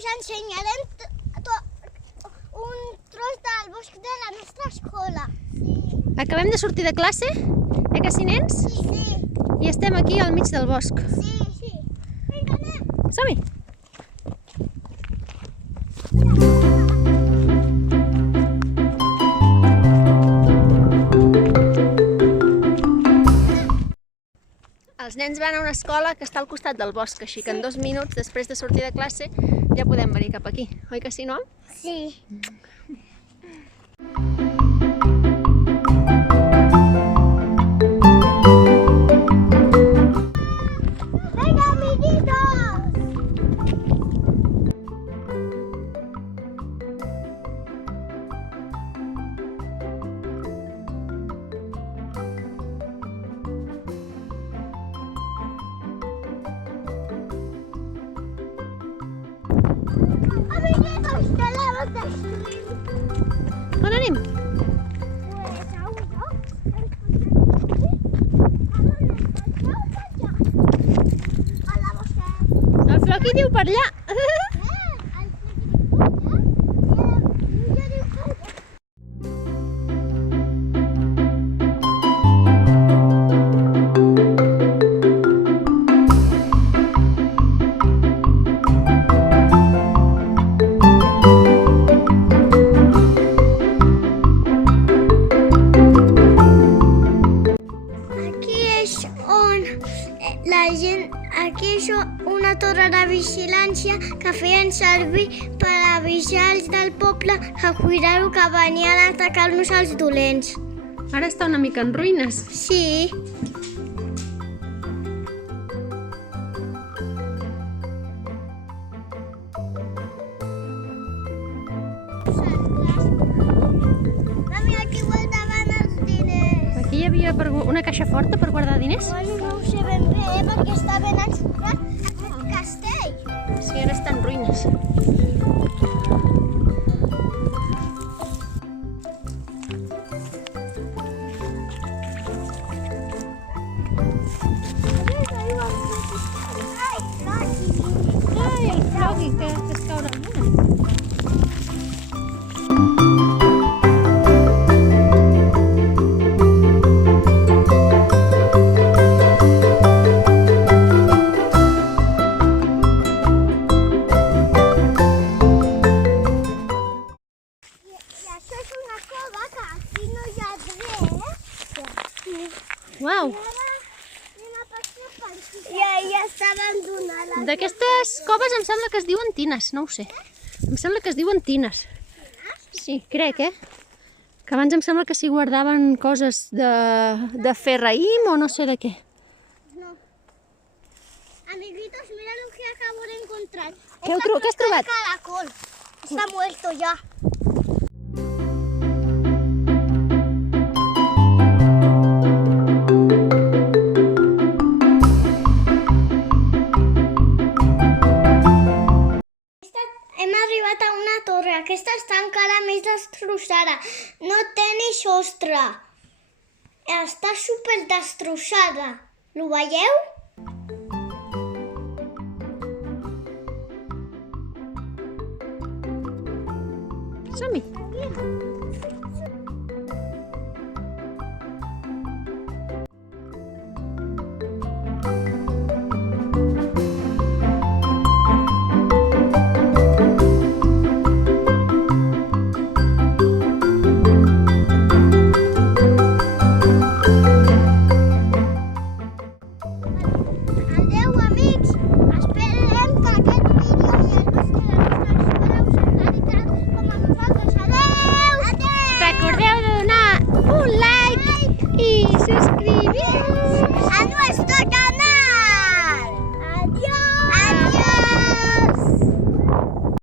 us ensenyarem un tros del bosc de la nostra escola. Acabem de sortir de classe, que sí, nens? Sí. I estem aquí al mig del bosc. Sí. Vinga, anem. Som-hi! Els nens van a una escola que està al costat del bosc, així que en 2 minuts després de sortir de classe ja podem venir cap aquí. Oi que sí, Noam? Sí. Venga, amiguitos. Amiguitos, te l'hemos destruït. On anem? Pues a un lloc. Hola, vostè. El Floqui diu per allà. Aquí és una torre de vigilància que feien servir per avisar els del poble a cuidar-ho que venien a atacar-nos els dolents. Ara està una mica en ruïnes. Sí. Mami, aquí guardaven els diners. Aquí hi havia una caixa forta per guardar diners? Bueno, no ho sé ben bé, perquè està ben ensorrat aquest castell. Sí, ara està en ruïnes. Ai, el Floqui, que es caurà al món. Uau! Ja està abandonada. D'aquestes coves em sembla que es diuen tines, no ho sé. Em sembla que es diuen tines. Sí, crec, Que abans em sembla que s'hi guardaven coses de fer raïm o no sé de què. No. Amiguitos, mira lo que acabo de encontrar. Què has trobat? Caracol. Está muerto ya. Hem arribat a una torre. Aquesta està encara més destrossada. No té ni sostre. Està super destrossada. Lo veieu? Som-hi! Adeu, amics! Esperem que aquest vídeo i el bosc de la nostra escola us agradi tant com a nosaltres. Adeu! Recordeu de donar un like i subscriure-us A nuestro canal!